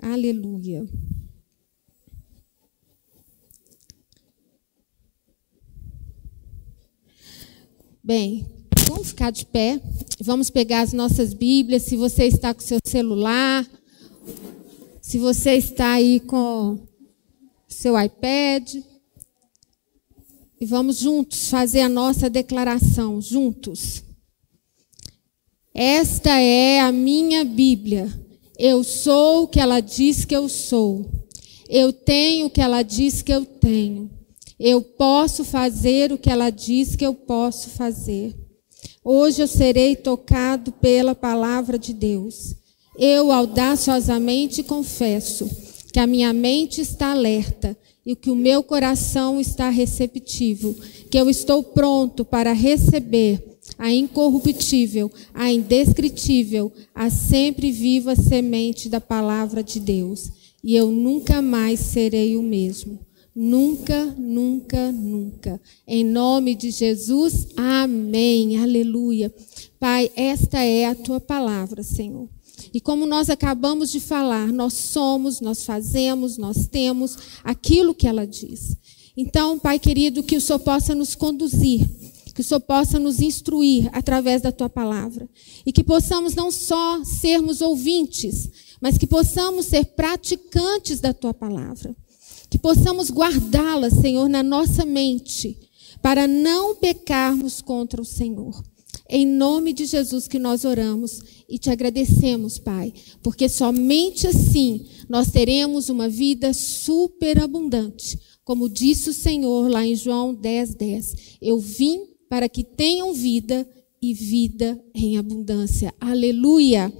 Aleluia. Bem, vamos ficar de pé. Vamos pegar as nossas Bíblias. Se você está com seu celular, se você está aí com seu iPad, e vamos juntos fazer a nossa declaração, juntos. Esta é a minha Bíblia. Eu sou o que ela diz que eu sou. Eu tenho o que ela diz que eu tenho. Eu posso fazer o que ela diz que eu posso fazer. Hoje eu serei tocado pela palavra de Deus. Eu audaciosamente confesso que a minha mente está alerta e que o meu coração está receptivo, que eu estou pronto para receber a incorruptível, a indescritível, a sempre viva semente da palavra de Deus. E eu nunca mais serei o mesmo. Nunca, nunca, nunca. Em nome de Jesus, amém. Aleluia. Pai, esta é a tua palavra, Senhor. E como nós acabamos de falar, nós somos, nós fazemos, nós temos aquilo que ela diz. Então, Pai querido, que o Senhor possa nos conduzir, que o Senhor possa nos instruir através da tua palavra. E que possamos não só sermos ouvintes, mas que possamos ser praticantes da tua palavra. Que possamos guardá-la, Senhor, na nossa mente, para não pecarmos contra o Senhor. Em nome de Jesus que nós oramos e te agradecemos, Pai, porque somente assim nós teremos uma vida superabundante. Como disse o Senhor lá em João 10:10, eu vim para que tenham vida e vida em abundância. Aleluia,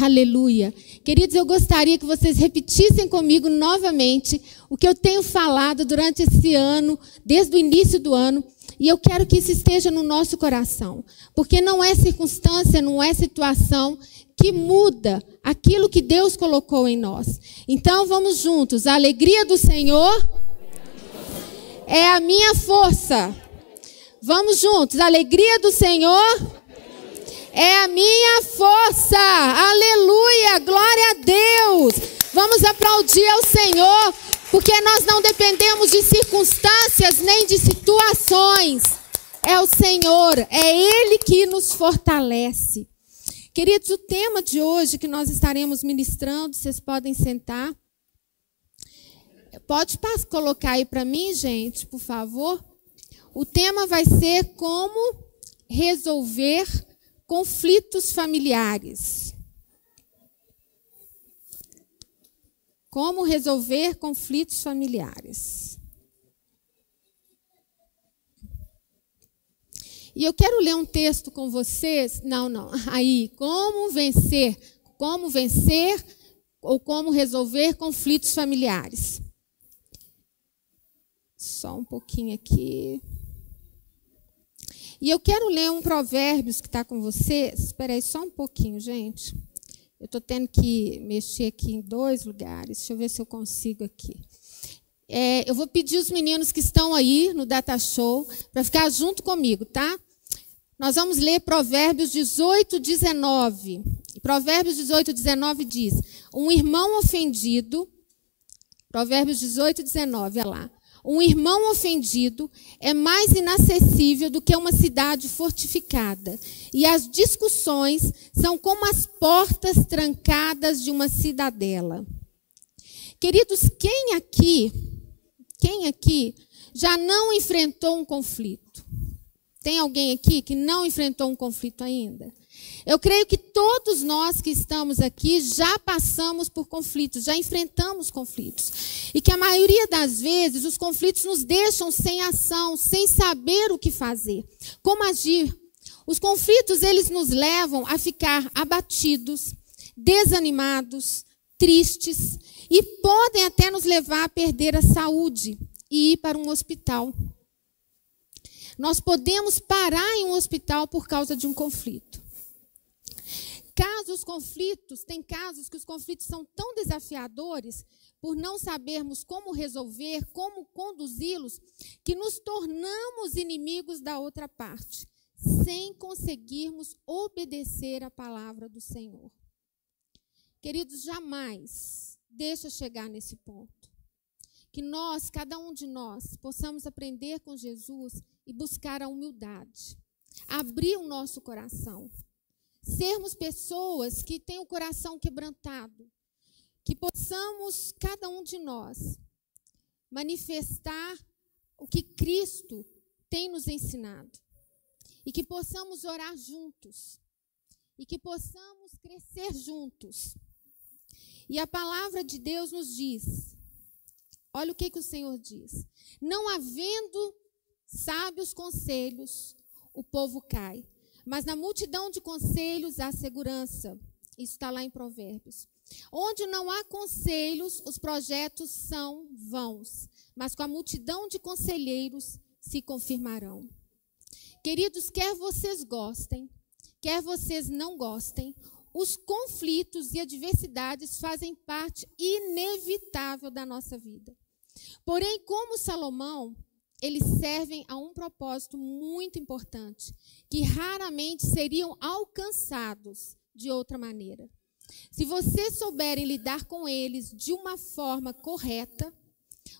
aleluia. Queridos, eu gostaria que vocês repetissem comigo novamente o que eu tenho falado durante esse ano, desde o início do ano, e eu quero que isso esteja no nosso coração, porque não é circunstância, não é situação que muda aquilo que Deus colocou em nós. Então, vamos juntos. A alegria do Senhor é a minha força. Vamos juntos. A alegria do Senhor é a minha força. Aleluia. Glória a Deus. Vamos aplaudir ao Senhor, porque nós não dependemos de circunstâncias nem de situações. É o Senhor, é Ele que nos fortalece. Queridos, o tema de hoje que nós estaremos ministrando, vocês podem sentar. Pode colocar aí para mim, gente, por favor. O tema vai ser como resolver conflitos familiares. Como resolver conflitos familiares. E eu quero ler um texto com vocês. Aí, como vencer ou como resolver conflitos familiares. Só um pouquinho aqui. E eu quero ler um Provérbios que está com vocês. Espera aí só um pouquinho, gente. Eu estou tendo que mexer aqui em 2 lugares. Deixa eu ver se eu consigo aqui. Eu vou pedir os meninos que estão aí no Data Show para ficar junto comigo, tá? Nós vamos ler Provérbios 18:19. Provérbios 18:19 diz: um irmão ofendido, Provérbios 18:19, olha lá. Um irmão ofendido é mais inacessível do que uma cidade fortificada. E as discussões são como as portas trancadas de uma cidadela. Queridos, quem aqui já não enfrentou um conflito? Tem alguém aqui que não enfrentou um conflito ainda? Eu creio que todos nós que estamos aqui já passamos por conflitos, já enfrentamos conflitos. E que a maioria das vezes os conflitos nos deixam sem ação, sem saber o que fazer, como agir. Os conflitos, eles nos levam a ficar abatidos, desanimados, tristes e podem até nos levar a perder a saúde e ir para um hospital. Nós podemos parar em um hospital por causa de um conflito. Tem casos que os conflitos são tão desafiadores, por não sabermos como resolver, como conduzi-los, que nos tornamos inimigos da outra parte, sem conseguirmos obedecer a palavra do Senhor. Queridos, jamais deixa chegar nesse ponto. Que nós, cada um de nós, possamos aprender com Jesus e buscar a humildade. Abrir o nosso coração. Sermos pessoas que têm o coração quebrantado. Que possamos, cada um de nós, manifestar o que Cristo tem nos ensinado. E que possamos orar juntos. E que possamos crescer juntos. E a palavra de Deus nos diz, olha o que o Senhor diz. Não havendo sábios conselhos, o povo cai. Mas na multidão de conselhos há segurança. Isso está lá em Provérbios. Onde não há conselhos, os projetos são vãos. Mas com a multidão de conselheiros se confirmarão. Queridos, quer vocês gostem, quer vocês não gostem, os conflitos e adversidades fazem parte inevitável da nossa vida. Porém, como Salomão, eles servem a um propósito muito importante, que raramente seriam alcançados de outra maneira. Se vocês souberem lidar com eles de uma forma correta,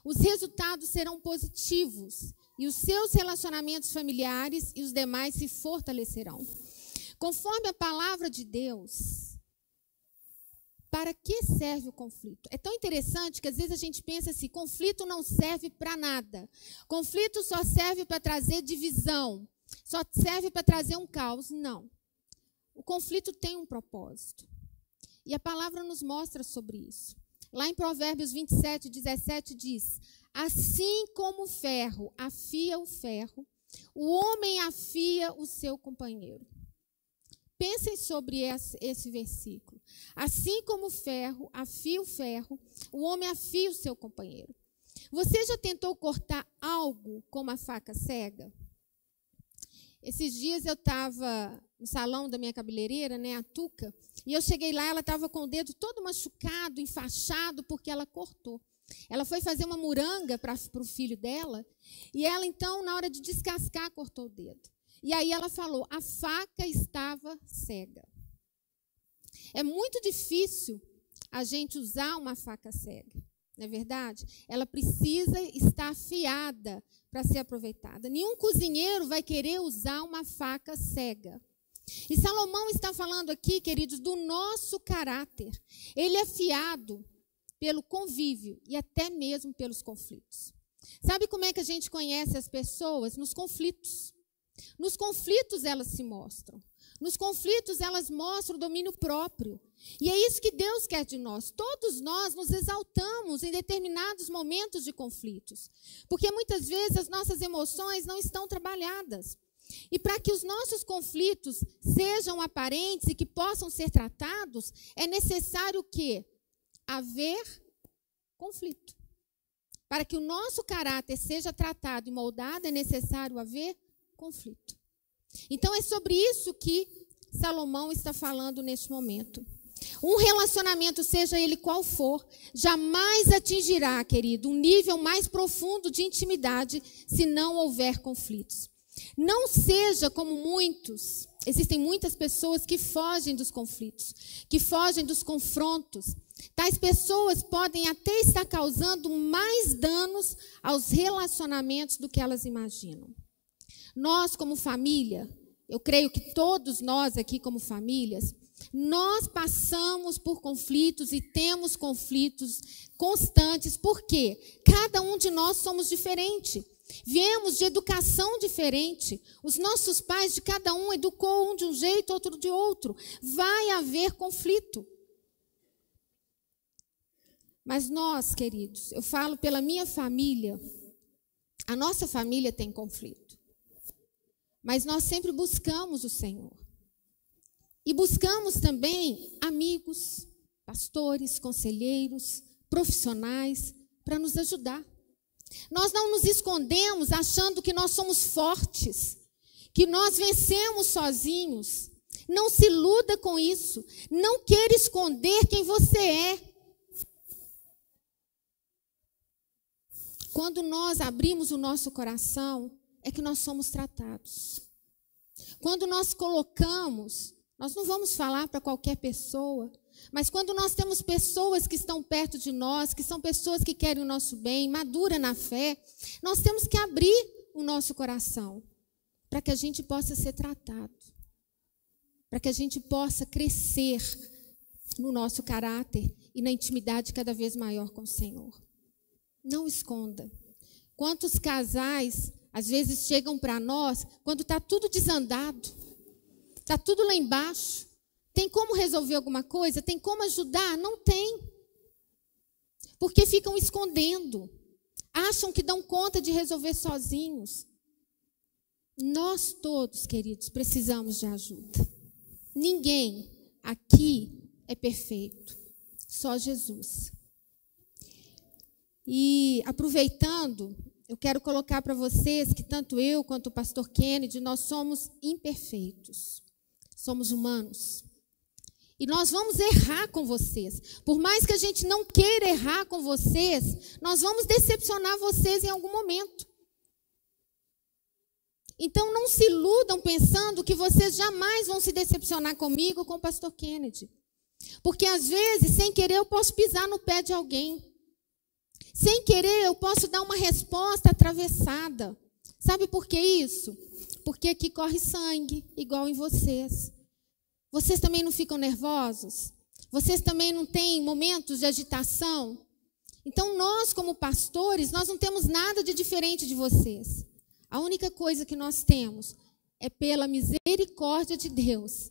os resultados serão positivos e os seus relacionamentos familiares e os demais se fortalecerão. Conforme a palavra de Deus, para que serve o conflito? É tão interessante que às vezes a gente pensa assim, conflito não serve para nada. Conflito só serve para trazer divisão, só serve para trazer um caos. Não. O conflito tem um propósito. E a palavra nos mostra sobre isso. Lá em Provérbios 27, 17 diz, assim como o ferro afia o ferro, o homem afia o seu companheiro. Pensem sobre esse versículo. Assim como o ferro afia o ferro, o homem afia o seu companheiro. Você já tentou cortar algo com uma faca cega? Esses dias eu estava no salão da minha cabeleireira, né, a Tuca, e eu cheguei lá, ela estava com o dedo todo machucado, enfaixado, porque ela cortou. Ela foi fazer uma moranga para o filho dela, e ela então, na hora de descascar, cortou o dedo. E aí ela falou, a faca estava cega. É muito difícil a gente usar uma faca cega, não é verdade? Ela precisa estar afiada para ser aproveitada. Nenhum cozinheiro vai querer usar uma faca cega. E Salomão está falando aqui, queridos, do nosso caráter. Ele é afiado pelo convívio e até mesmo pelos conflitos. Sabe como é que a gente conhece as pessoas? Nos conflitos. Nos conflitos elas se mostram. Nos conflitos elas mostram o domínio próprio. E é isso que Deus quer de nós. Todos nós nos exaltamos em determinados momentos de conflitos. Porque muitas vezes as nossas emoções não estão trabalhadas. E para que os nossos conflitos sejam aparentes e que possam ser tratados, é necessário o quê? Haver conflito. Para que o nosso caráter seja tratado e moldado, é necessário haver conflito. Então, é sobre isso que Salomão está falando neste momento. Um relacionamento, seja ele qual for, jamais atingirá, querido, um nível mais profundo de intimidade se não houver conflitos. Não seja como muitos, existem muitas pessoas que fogem dos conflitos, que fogem dos confrontos. Tais pessoas podem até estar causando mais danos aos relacionamentos do que elas imaginam. Nós, como família, eu creio que todos nós aqui como famílias, nós passamos por conflitos e temos conflitos constantes, porque cada um de nós somos diferente. Viemos de educação diferente. Os nossos pais, de cada um, educou um de um jeito, outro de outro. Vai haver conflito. Mas nós, queridos, eu falo pela minha família, a nossa família tem conflito. Mas nós sempre buscamos o Senhor. E buscamos também amigos, pastores, conselheiros, profissionais, para nos ajudar. Nós não nos escondemos achando que nós somos fortes, que nós vencemos sozinhos. Não se iluda com isso. Não queira esconder quem você é. Quando nós abrimos o nosso coração, é que nós somos tratados. Quando nós colocamos, nós não vamos falar para qualquer pessoa, Mas quando nós temos pessoas que estão perto de nós, que são pessoas que querem o nosso bem, madura na fé, nós temos que abrir o nosso coração para que a gente possa ser tratado, para que a gente possa crescer no nosso caráter e na intimidade cada vez maior com o Senhor. Não esconda. Quantos casais, às vezes, chegam para nós quando está tudo desandado, está tudo lá embaixo. Tem como resolver alguma coisa? Tem como ajudar? Não tem. Porque ficam escondendo. Acham que dão conta de resolver sozinhos. Nós todos, queridos, precisamos de ajuda. Ninguém aqui é perfeito. Só Jesus. E aproveitando, eu quero colocar para vocês que tanto eu quanto o pastor Kennedy, nós somos imperfeitos. Somos humanos. E nós vamos errar com vocês. Por mais que a gente não queira errar com vocês, nós vamos decepcionar vocês em algum momento. Então não se iludam pensando que vocês jamais vão se decepcionar comigo ou com o pastor Kennedy. Porque às vezes, sem querer, eu posso pisar no pé de alguém. Sem querer, eu posso dar uma resposta atravessada. Sabe por que isso? Porque aqui corre sangue, igual em vocês. Vocês também não ficam nervosos? Vocês também não têm momentos de agitação? Então, nós, como pastores, nós não temos nada de diferente de vocês. A única coisa que nós temos é, pela misericórdia de Deus,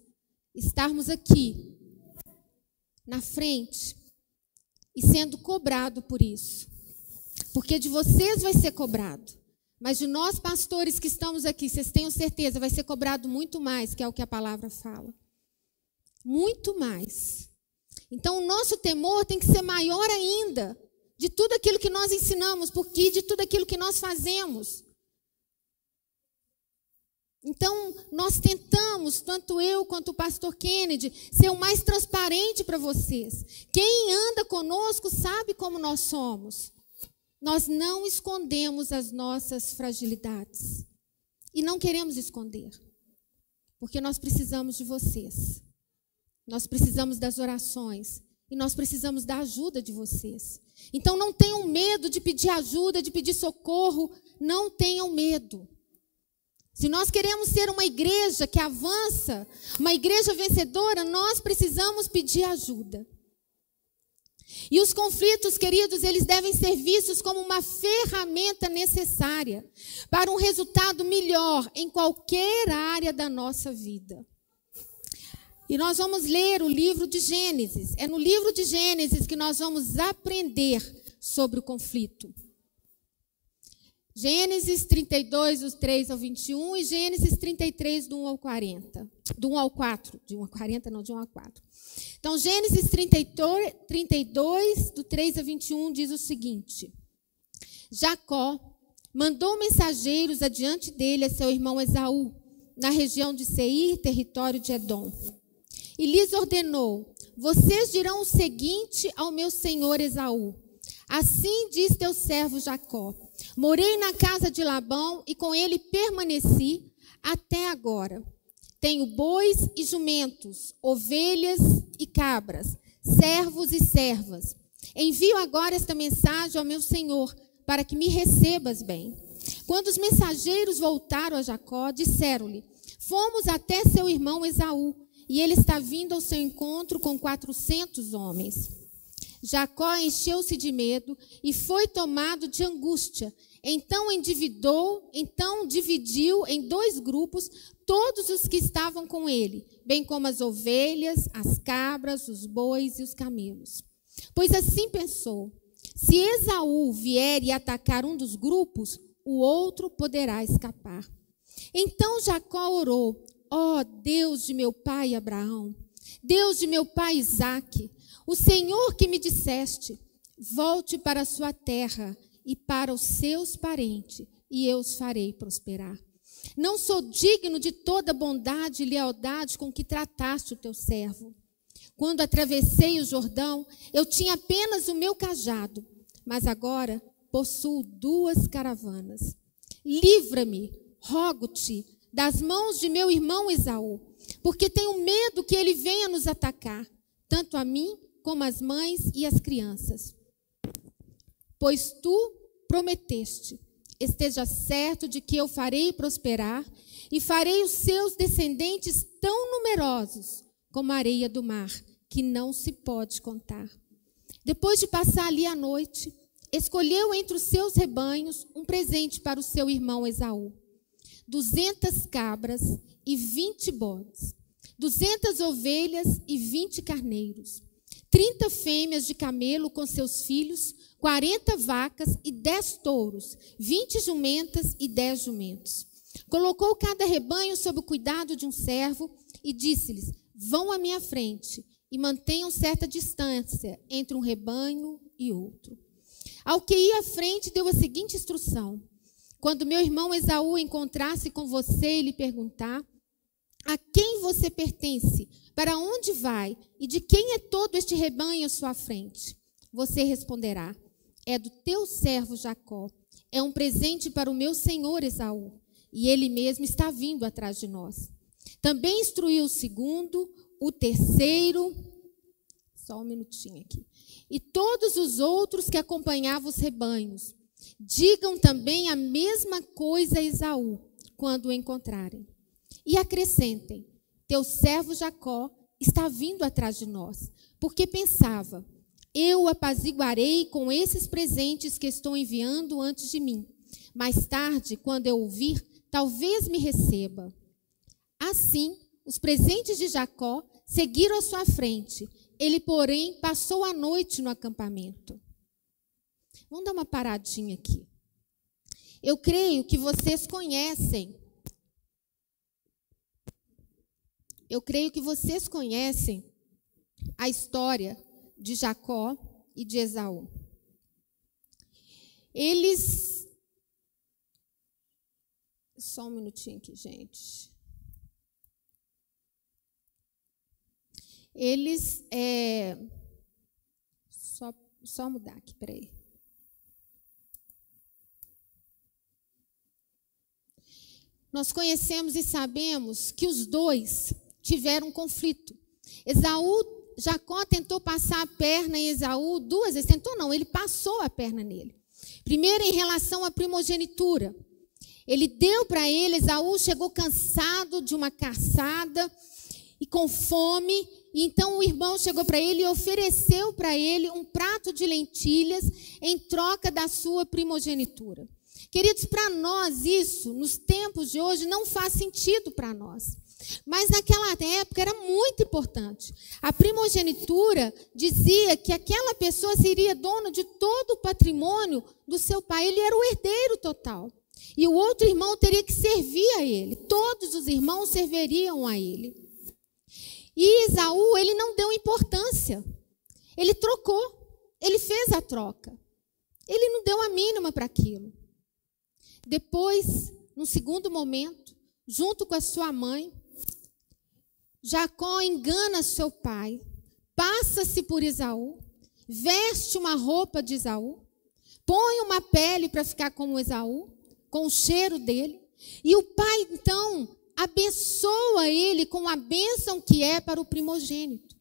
estarmos aqui, na frente, e sendo cobrado por isso. Porque de vocês vai ser cobrado. Mas de nós, pastores que estamos aqui, vocês tenham certeza, vai ser cobrado muito mais, que é o que a palavra fala. Muito mais. Então, o nosso temor tem que ser maior ainda de tudo aquilo que nós ensinamos, porque de tudo aquilo que nós fazemos. Então, nós tentamos, tanto eu quanto o pastor Kennedy, ser o mais transparente para vocês. Quem anda conosco sabe como nós somos. Nós não escondemos as nossas fragilidades. E não queremos esconder. Porque nós precisamos de vocês. Nós precisamos das orações e nós precisamos da ajuda de vocês. Então não tenham medo de pedir ajuda, de pedir socorro, não tenham medo. Se nós queremos ser uma igreja que avança, uma igreja vencedora, nós precisamos pedir ajuda. E os conflitos, queridos, eles devem ser vistos como uma ferramenta necessária para um resultado melhor em qualquer área da nossa vida. E nós vamos ler o livro de Gênesis. É no livro de Gênesis que nós vamos aprender sobre o conflito. Gênesis 32, dos 3 ao 21, e Gênesis 33, do 1 ao 40. Do 1 ao 4. De 1 a 40, não, de 1 a 4. Então, Gênesis 32, do 3 a 21, diz o seguinte. Jacó mandou mensageiros adiante dele a seu irmão Esaú, na região de Seir, território de Edom. E lhes ordenou, vocês dirão o seguinte ao meu senhor Esaú. Assim diz teu servo Jacó, morei na casa de Labão e com ele permaneci até agora. Tenho bois e jumentos, ovelhas e cabras, servos e servas. Envio agora esta mensagem ao meu senhor, para que me recebas bem. Quando os mensageiros voltaram a Jacó, disseram-lhe, fomos até seu irmão Esaú, e ele está vindo ao seu encontro com 400 homens. Jacó encheu-se de medo e foi tomado de angústia. Então dividiu em 2 grupos todos os que estavam com ele, bem como as ovelhas, as cabras, os bois e os camelos. Pois assim pensou, se Esaú vier e atacar um dos grupos, o outro poderá escapar. Então Jacó orou, ó Deus de meu pai Abraão, Deus de meu pai Isaque, o Senhor que me disseste, volte para a sua terra e para os seus parentes, e eu os farei prosperar. Não sou digno de toda bondade e lealdade com que trataste o teu servo. Quando atravessei o Jordão, eu tinha apenas o meu cajado, mas agora possuo 2 caravanas. Livra-me, rogo-te, das mãos de meu irmão Esaú, porque tenho medo que ele venha nos atacar. tanto a mim como as mães e as crianças. Pois tu prometeste, esteja certo de que eu farei prosperar e farei os seus descendentes tão numerosos como a areia do mar, que não se pode contar. Depois de passar ali a noite, escolheu entre os seus rebanhos um presente para o seu irmão Esaú: 200 cabras e 20 bodes, 200 ovelhas e 20 carneiros, 30 fêmeas de camelo com seus filhos, 40 vacas e 10 touros, 20 jumentas e 10 jumentos. Colocou cada rebanho sob o cuidado de um servo e disse-lhes: vão à minha frente e mantenham certa distância entre um rebanho e outro. Ao que ia à frente, deu a seguinte instrução: quando meu irmão Esaú encontrasse com você e lhe perguntar: a quem você pertence, para onde vai e de quem é todo este rebanho à sua frente? Você responderá: é do teu servo Jacó, é um presente para o meu senhor Esaú, e ele mesmo está vindo atrás de nós. Também instruiu o segundo, o terceiro, só um minutinho aqui, e todos os outros que acompanhavam os rebanhos. Digam também a mesma coisa a Esaú, quando o encontrarem. E acrescentem: teu servo Jacó está vindo atrás de nós, porque pensava: eu o apaziguarei com esses presentes que estou enviando antes de mim. Mais tarde, quando eu ouvir, talvez me receba. Assim, os presentes de Jacó seguiram à sua frente. Ele, porém, passou a noite no acampamento. Vamos dar uma paradinha aqui. Eu creio que vocês conhecem. A história de Jacó e de Esaú. Eles... Só um minutinho aqui, gente. Eles... Só mudar aqui, peraí. Nós conhecemos e sabemos que os dois tiveram um conflito. Jacó tentou passar a perna em Esaú 2 vezes. Tentou não, ele passou a perna nele. Primeiro, em relação à primogenitura. Ele deu para ele, Esaú chegou cansado de uma caçada e com fome. E então o irmão chegou para ele e ofereceu para ele um prato de lentilhas em troca da sua primogenitura. Queridos, para nós isso, nos tempos de hoje, não faz sentido para nós. Mas naquela época era muito importante. A primogenitura dizia que aquela pessoa seria dona de todo o patrimônio do seu pai. Ele era o herdeiro total. E o outro irmão teria que servir a ele. Todos os irmãos serviriam a ele. E Esaú, ele não deu importância. Ele trocou. Ele fez a troca. Ele não deu a mínima para aquilo. Depois, num segundo momento, junto com a sua mãe, Jacó engana seu pai, passa-se por Esaú, veste uma roupa de Esaú, põe uma pele para ficar como Esaú, com o cheiro dele, e o pai, então, abençoa ele com a bênção que é para o primogênito.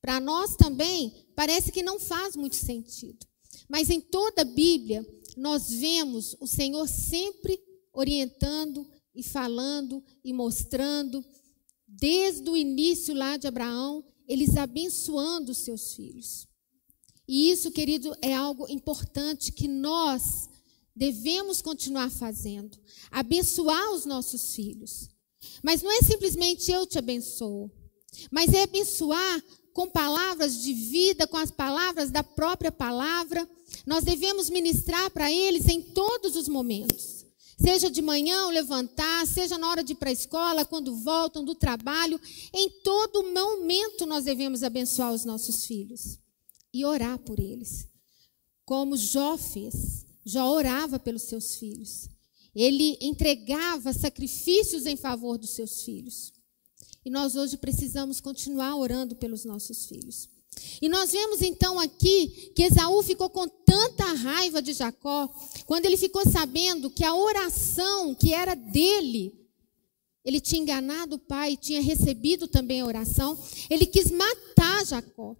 Para nós também, parece que não faz muito sentido. Mas em toda a Bíblia, nós vemos o Senhor sempre orientando e falando e mostrando, desde o início lá de Abraão, eles abençoando os seus filhos. E isso, querido, é algo importante que nós devemos continuar fazendo. Abençoar os nossos filhos. Mas não é simplesmente eu te abençoo, mas é abençoar com palavras de vida, com as palavras da própria palavra. Nós devemos ministrar para eles em todos os momentos. Seja de manhã ao levantar, seja na hora de ir para a escola, quando voltam do trabalho. Em todo momento nós devemos abençoar os nossos filhos e orar por eles. Como Jó fez. Jó orava pelos seus filhos. Ele entregava sacrifícios em favor dos seus filhos. E nós hoje precisamos continuar orando pelos nossos filhos. E nós vemos então aqui que Esaú ficou com tanta raiva de Jacó, quando ele ficou sabendo que a oração que era dele, ele tinha enganado o pai, tinha recebido também a oração, ele quis matar Jacó.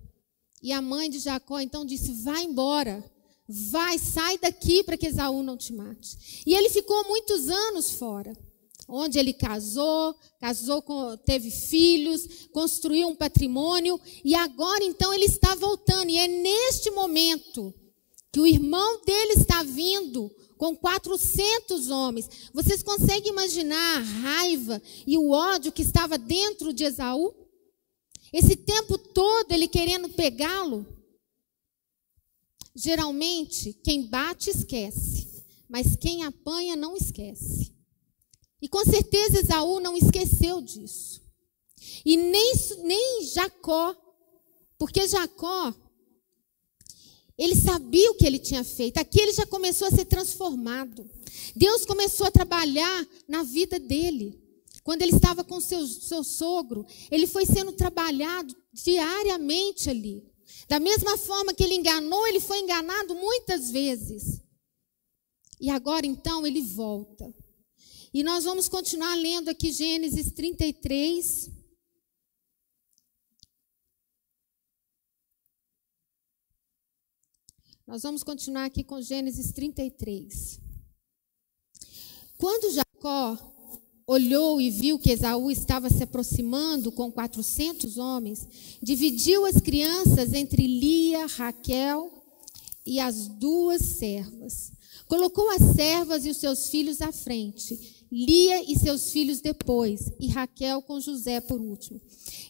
E a mãe de Jacó então disse: vai embora, vai, sai daqui para que Esaú não te mate. E ele ficou muitos anos fora, onde ele teve filhos, construiu um patrimônio, e agora então ele está voltando. E é neste momento que o irmão dele está vindo com 400 homens. Vocês conseguem imaginar a raiva e o ódio que estava dentro de Esaú? Esse tempo todo ele querendo pegá-lo. Geralmente, quem bate esquece, mas quem apanha não esquece. E com certeza Esaú não esqueceu disso. E nem Jacó, porque Jacó, ele sabia o que ele tinha feito. Aqui ele já começou a ser transformado. Deus começou a trabalhar na vida dele. Quando ele estava com seu sogro, ele foi sendo trabalhado diariamente ali. Da mesma forma que ele enganou, ele foi enganado muitas vezes. E agora então ele volta. E nós vamos continuar lendo aqui Gênesis 33. Nós vamos continuar aqui com Gênesis 33. Quando Jacó olhou e viu que Esaú estava se aproximando com 400 homens, dividiu as crianças entre Lia, Raquel e as 2 servas. Colocou as servas e os seus filhos à frente, Lia e seus filhos depois, e Raquel com José por último.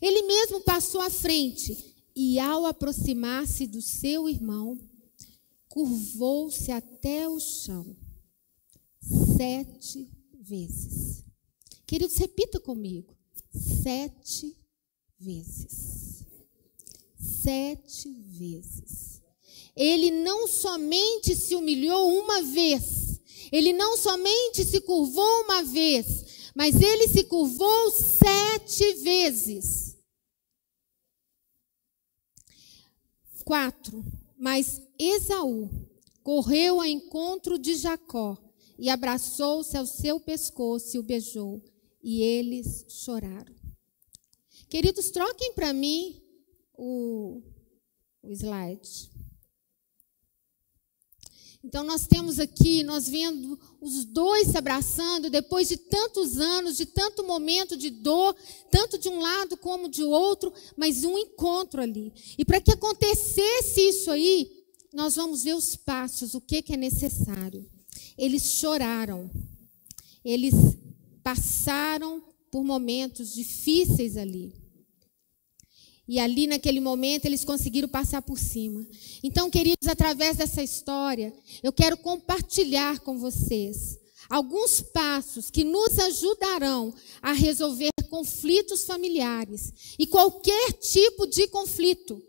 Ele mesmo passou à frente e, ao aproximar-se do seu irmão, curvou-se até o chão 7 vezes. Queridos, repita comigo. 7 vezes. 7 vezes. Ele não somente se humilhou uma vez, ele não somente se curvou uma vez, mas ele se curvou 7 vezes. 4. Mas Esaú correu ao encontro de Jacó e abraçou-se ao seu pescoço e o beijou, e eles choraram. Queridos, troquem para mim o slide. Então nós temos aqui, nós vendo os dois se abraçando depois de tantos anos, de tanto momento de dor, tanto de um lado como de outro, mas um encontro ali. E para que acontecesse isso aí, nós vamos ver os passos, o que é necessário. Eles choraram, eles passaram por momentos difíceis ali. E ali, naquele momento, eles conseguiram passar por cima. Então, queridos, através dessa história, eu quero compartilhar com vocês alguns passos que nos ajudarão a resolver conflitos familiares e qualquer tipo de conflito.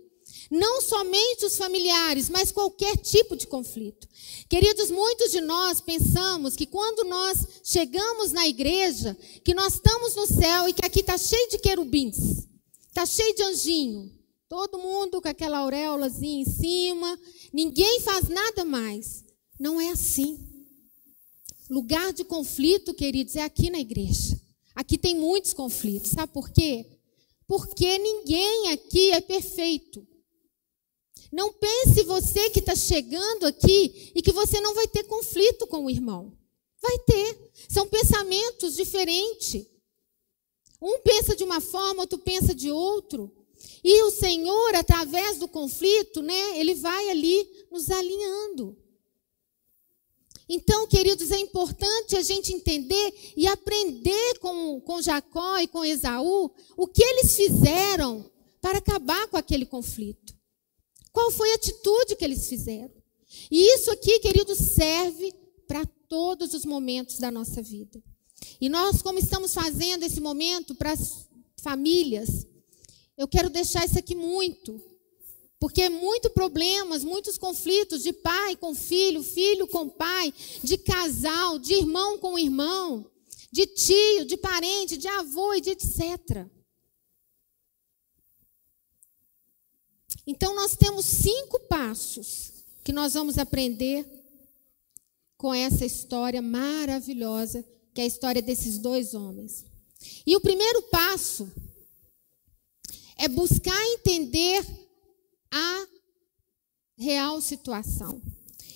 Não somente os familiares, mas qualquer tipo de conflito. Queridos, muitos de nós pensamos que quando nós chegamos na igreja, que nós estamos no céu e que aqui está cheio de querubins. Está cheio de anjinho, todo mundo com aquela auréolazinha em cima, ninguém faz nada mais. Não é assim. Lugar de conflito, queridos, é aqui na igreja. Aqui tem muitos conflitos, sabe por quê? Porque ninguém aqui é perfeito. Não pense você que está chegando aqui e que você não vai ter conflito com o irmão. Vai ter. São pensamentos diferentes. Um pensa de uma forma, outro pensa de outro. E o Senhor, através do conflito, Ele vai ali nos alinhando. Então, queridos, é importante a gente entender e aprender com Jacó e com Esaú o que eles fizeram para acabar com aquele conflito. Qual foi a atitude que eles fizeram? E isso aqui, queridos, serve para todos os momentos da nossa vida. E nós, como estamos fazendo esse momento para as famílias, eu quero deixar isso aqui muito, porque muitos problemas, muitos conflitos de pai com filho, filho com pai, de casal, de irmão com irmão, de tio, de parente, de avô e de etc. Então, nós temos 5 passos que nós vamos aprender com essa história maravilhosa, que é a história desses 2 homens. E o primeiro passo é buscar entender a real situação.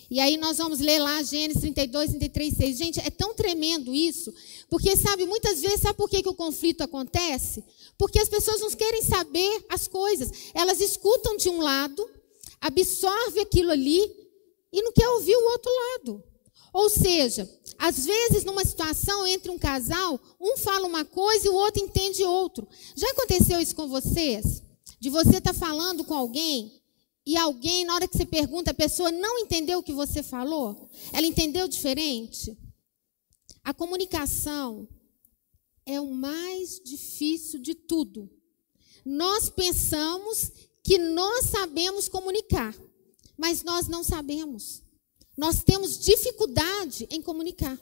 E aí nós vamos ler lá Gênesis 32, 33, 6. Gente, é tão tremendo isso, porque, sabe, muitas vezes, sabe por que o conflito acontece? Porque as pessoas não querem saber as coisas. Elas escutam de um lado, absorvem aquilo ali e não quer ouvir o outro lado. Ou seja, às vezes, numa situação entre um casal, um fala uma coisa e o outro entende outro. Já aconteceu isso com vocês? De você estar falando com alguém e alguém, na hora que você pergunta, a pessoa não entendeu o que você falou? Ela entendeu diferente? A comunicação é o mais difícil de tudo. Nós pensamos que nós sabemos comunicar, mas nós não sabemos. Nós temos dificuldade em comunicar.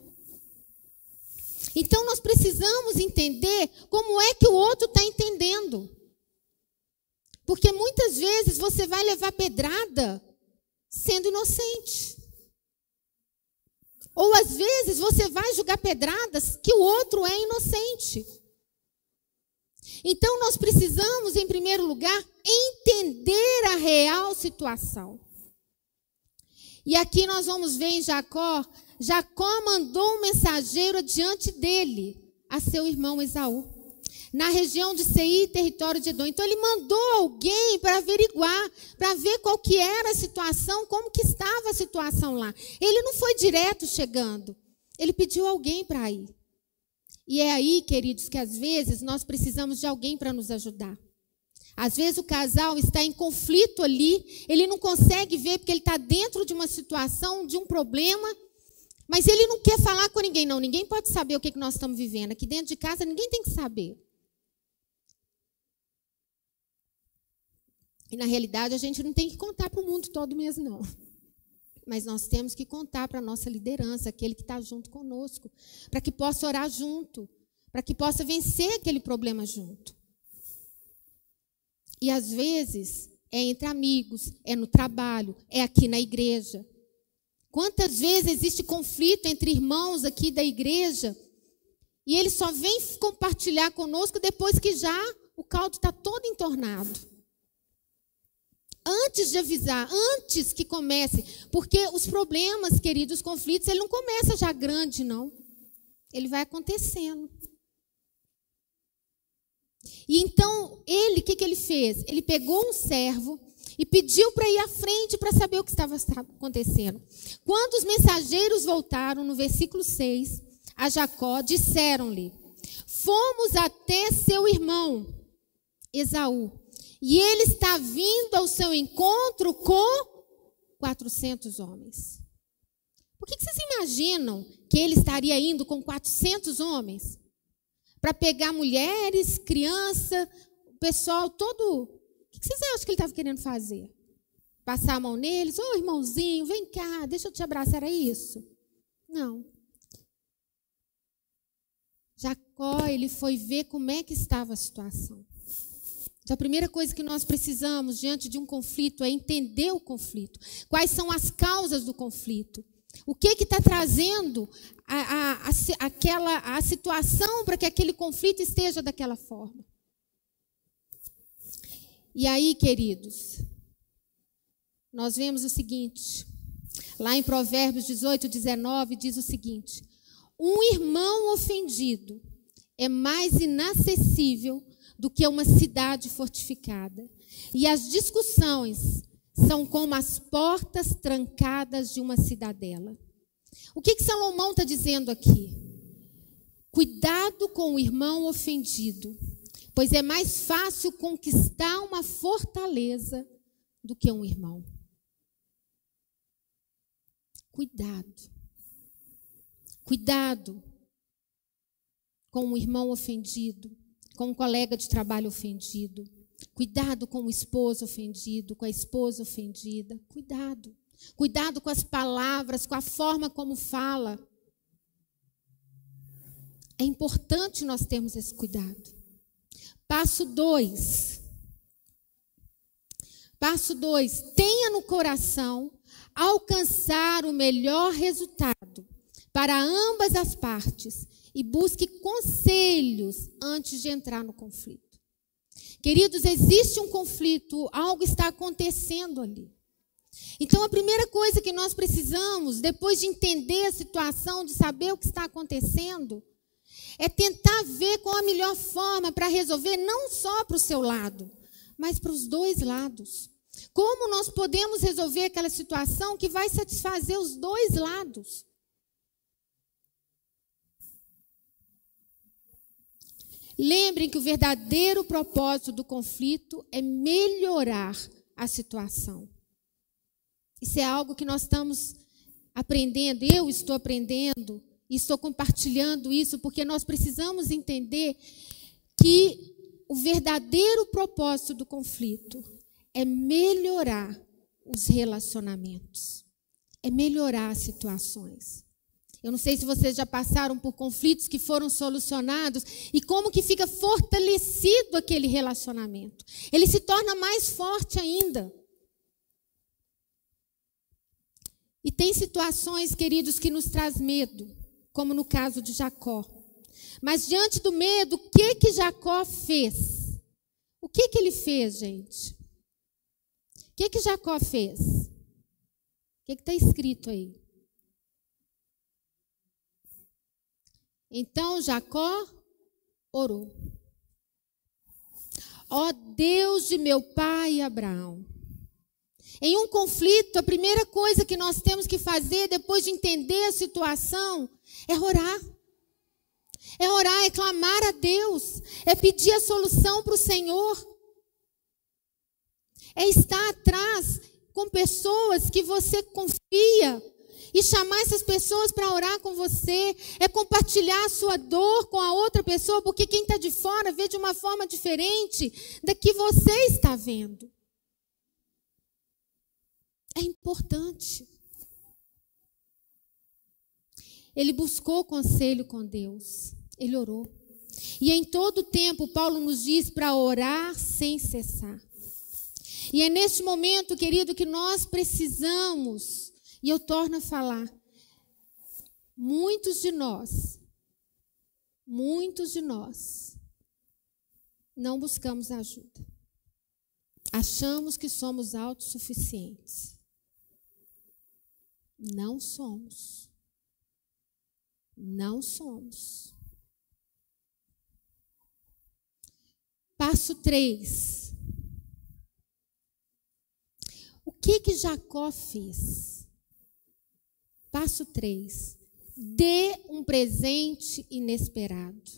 Então, nós precisamos entender como é que o outro está entendendo. Porque muitas vezes você vai levar pedrada sendo inocente. Ou às vezes você vai jogar pedradas que o outro é inocente. Então nós precisamos, em primeiro lugar, entender a real situação. E aqui nós vamos ver em Jacó, Jacó mandou um mensageiro adiante dele, a seu irmão Esaú, na região de Seir, território de Edom. Então ele mandou alguém para averiguar, para ver qual que era a situação, como que estava a situação lá. Ele não foi direto chegando, ele pediu alguém para ir. E é aí, queridos, que às vezes nós precisamos de alguém para nos ajudar. Às vezes o casal está em conflito ali, ele não consegue ver porque ele está dentro de uma situação, de um problema, mas ele não quer falar com ninguém. Não, ninguém pode saber o que nós estamos vivendo. Aqui dentro de casa ninguém tem que saber. E na realidade a gente não tem que contar para o mundo todo mesmo, não. Mas nós temos que contar para a nossa liderança, aquele que está junto conosco, para que possa orar junto, para que possa vencer aquele problema junto. E às vezes é entre amigos, é no trabalho, é aqui na igreja. Quantas vezes existe conflito entre irmãos aqui da igreja e eles só vêm compartilhar conosco depois que já o caldo está todo entornado. Antes de avisar, antes que comece, porque os problemas, queridos, os conflitos, ele não começa já grande, não. Ele vai acontecendo. E então, ele, o que ele fez? Ele pegou um servo e pediu para ir à frente para saber o que estava acontecendo. Quando os mensageiros voltaram, no versículo 6, a Jacó, disseram-lhe: fomos até seu irmão Esaú, e ele está vindo ao seu encontro com 400 homens. Por que vocês imaginam que ele estaria indo com 400 homens? Para pegar mulheres, criança, o pessoal todo. O que vocês acham que ele estava querendo fazer? Passar a mão neles? Ô, irmãozinho, vem cá, deixa eu te abraçar. Era isso? Não. Jacó, ele foi ver como é que estava a situação. Então, a primeira coisa que nós precisamos diante de um conflito é entender o conflito. Quais são as causas do conflito? O que está trazendo a situação para que aquele conflito esteja daquela forma? E aí, queridos, nós vemos o seguinte, lá em Provérbios 18, 19, diz o seguinte: um irmão ofendido é mais inacessível do que uma cidade fortificada, e as discussões são como as portas trancadas de uma cidadela. O que Salomão está dizendo aqui? Cuidado com o irmão ofendido, pois é mais fácil conquistar uma fortaleza do que um irmão. Cuidado. Cuidado com o irmão ofendido, com um colega de trabalho ofendido. Cuidado com o esposo ofendido, com a esposa ofendida. Cuidado. Cuidado com as palavras, com a forma como fala. É importante nós termos esse cuidado. Passo 2. Passo 2. Tenha no coração alcançar o melhor resultado para ambas as partes e busque conselhos antes de entrar no conflito. Queridos, existe um conflito, algo está acontecendo ali. Então, a primeira coisa que nós precisamos, depois de entender a situação, de saber o que está acontecendo, é tentar ver qual a melhor forma para resolver, não só para o seu lado, mas para os dois lados. Como nós podemos resolver aquela situação que vai satisfazer os dois lados? Lembrem que o verdadeiro propósito do conflito é melhorar a situação. Isso é algo que nós estamos aprendendo, eu estou aprendendo e estou compartilhando isso, porque nós precisamos entender que o verdadeiro propósito do conflito é melhorar os relacionamentos, é melhorar as situações. Eu não sei se vocês já passaram por conflitos que foram solucionados e como que fica fortalecido aquele relacionamento. Ele se torna mais forte ainda. E tem situações, queridos, que nos traz medo, como no caso de Jacó. Mas diante do medo, o que Jacó fez? O que ele fez, gente? O que Jacó fez? O que está escrito aí? Então Jacó orou. Ó Deus de meu pai Abraão. Em um conflito, a primeira coisa que nós temos que fazer, depois de entender a situação, é orar. É orar, é clamar a Deus, é pedir a solução para o Senhor. É estar atrás com pessoas que você confia e chamar essas pessoas para orar com você. É compartilhar a sua dor com a outra pessoa, porque quem está de fora vê de uma forma diferente da que você está vendo. É importante. Ele buscou conselho com Deus. Ele orou. E em todo tempo, Paulo nos diz para orar sem cessar. E é neste momento, querido, que nós precisamos, e eu torno a falar, muitos de nós não buscamos ajuda. Achamos que somos autossuficientes. Não somos. Não somos. Passo 3. O que Jacó fez? Passo 3. Dê um presente inesperado.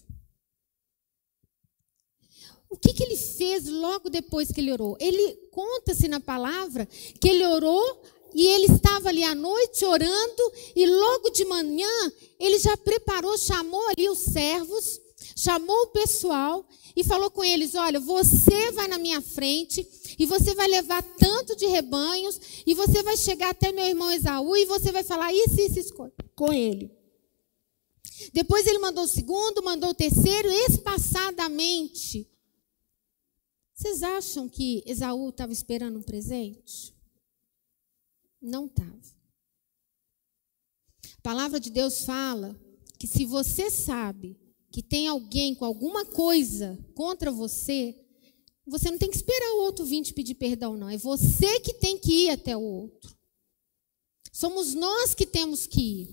O que ele fez logo depois que ele orou? Ele conta-se na palavra que ele orou e ele estava ali à noite orando e logo de manhã ele já preparou, chamou ali os servos, chamou o pessoal e falou com eles: olha, você vai na minha frente e você vai levar tanto de rebanhos e você vai chegar até meu irmão Esaú e você vai falar isso com ele. Depois ele mandou o segundo, mandou o terceiro, espaçadamente. Vocês acham que Esaú estava esperando um presente? Não estava. A palavra de Deus fala que se você sabe que tem alguém com alguma coisa contra você, você não tem que esperar o outro vir te pedir perdão, não. É você que tem que ir até o outro. Somos nós que temos que ir.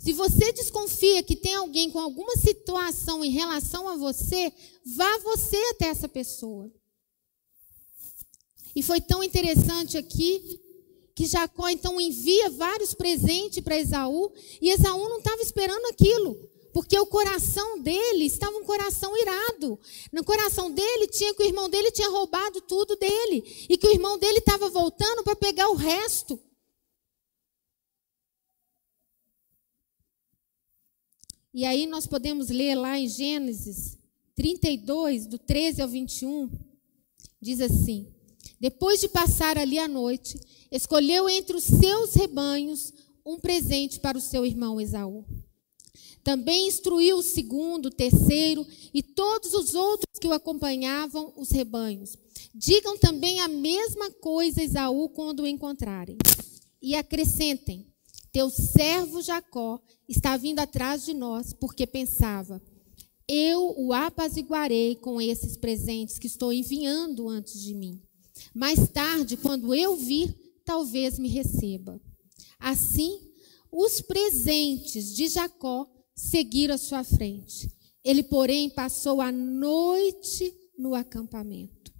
Se você desconfia que tem alguém com alguma situação em relação a você, vá você até essa pessoa. E foi tão interessante aqui que Jacó então envia vários presentes para Esaú, e Esaú não estava esperando aquilo, porque o coração dele estava um coração irado. No coração dele tinha que o irmão dele tinha roubado tudo dele, e que o irmão dele estava voltando para pegar o resto. E aí nós podemos ler lá em Gênesis 32, do 13 ao 21, diz assim: depois de passar ali a noite, escolheu entre os seus rebanhos um presente para o seu irmão Esaú. Também instruiu o segundo, o terceiro e todos os outros que o acompanhavam, os rebanhos. Digam também a mesma coisa a Esaú quando o encontrarem. E acrescentem: teu servo Jacó está vindo atrás de nós, porque pensava, eu o apaziguarei com esses presentes que estou enviando antes de mim. Mais tarde, quando eu vir, talvez me receba. Assim, os presentes de Jacó seguiram à sua frente. Ele, porém, passou a noite no acampamento.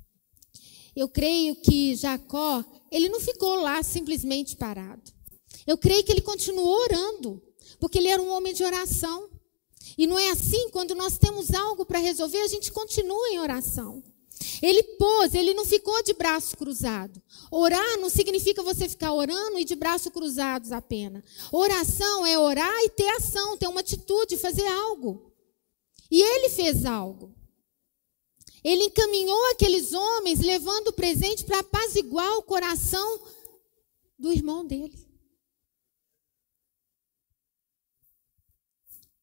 Eu creio que Jacó, ele não ficou lá simplesmente parado. Eu creio que ele continuou orando, porque ele era um homem de oração. E não é assim, quando nós temos algo para resolver, a gente continua em oração. Ele não ficou de braço cruzado. Orar não significa você ficar orando e de braços cruzados apenas. Oração é orar e ter ação, ter uma atitude, fazer algo. E ele fez algo. Ele encaminhou aqueles homens, levando o presente para apaziguar o coração do irmão dele.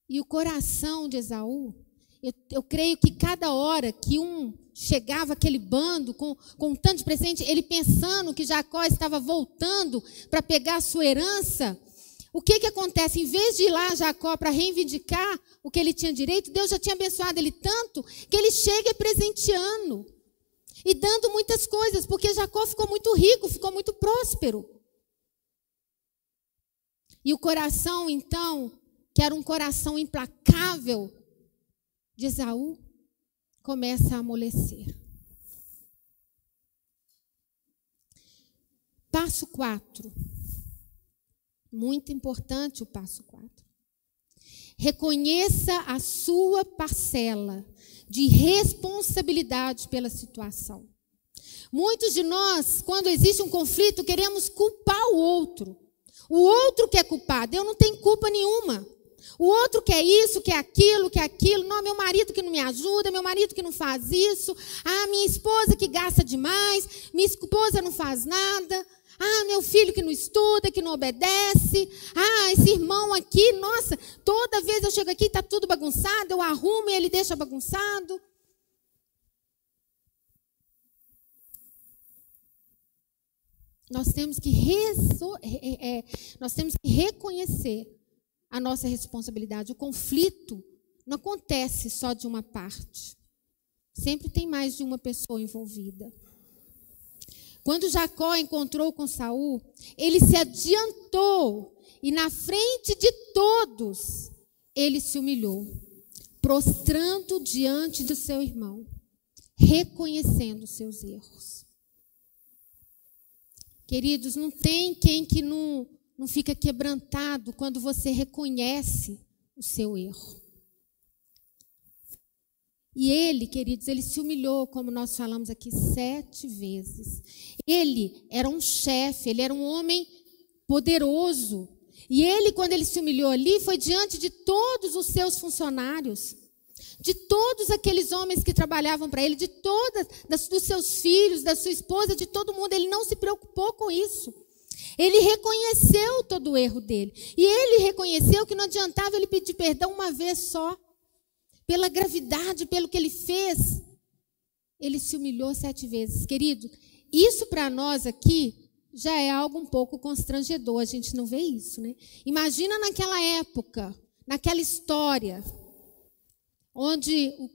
E o coração de Esaú, eu creio que cada hora que chegava aquele bando com um tanto de presente, ele pensando que Jacó estava voltando para pegar a sua herança, o que acontece? Em vez de ir lá Jacó para reivindicar o que ele tinha direito, Deus já tinha abençoado ele tanto que ele chega presenteando e dando muitas coisas, porque Jacó ficou muito rico, ficou muito próspero. E o coração, então, que era um coração implacável de Esaú, começa a amolecer. Passo 4. Muito importante o passo 4. Reconheça a sua parcela de responsabilidade pela situação. Muitos de nós, quando existe um conflito, queremos culpar o outro. O outro que é culpado, eu não tenho culpa nenhuma. O outro quer isso, quer aquilo, quer aquilo. Não, meu marido que não me ajuda, meu marido que não faz isso. Ah, minha esposa que gasta demais, minha esposa não faz nada. Ah, meu filho que não estuda, que não obedece. Ah, esse irmão aqui, nossa, toda vez eu chego aqui está tudo bagunçado, eu arrumo e ele deixa bagunçado. Nós temos que reconhecer a nossa responsabilidade. O conflito não acontece só de uma parte. Sempre tem mais de uma pessoa envolvida. Quando Jacó encontrou com Saul, ele se adiantou e na frente de todos ele se humilhou, prostrando diante do seu irmão, reconhecendo seus erros. Queridos, não tem quem que não fica quebrantado quando você reconhece o seu erro. E ele, queridos, ele se humilhou, como nós falamos aqui, 7 vezes. Ele era um chefe, ele era um homem poderoso. E ele, quando ele se humilhou ali, foi diante de todos os seus funcionários, de todos aqueles homens que trabalhavam para ele, dos seus filhos, da sua esposa, de todo mundo. Ele não se preocupou com isso. Ele reconheceu todo o erro dele. E ele reconheceu que não adiantava ele pedir perdão uma vez só. Pela gravidade, pelo que ele fez, ele se humilhou 7 vezes. Querido, isso para nós aqui já é algo um pouco constrangedor, a gente não vê isso, né? Imagina naquela época, naquela história,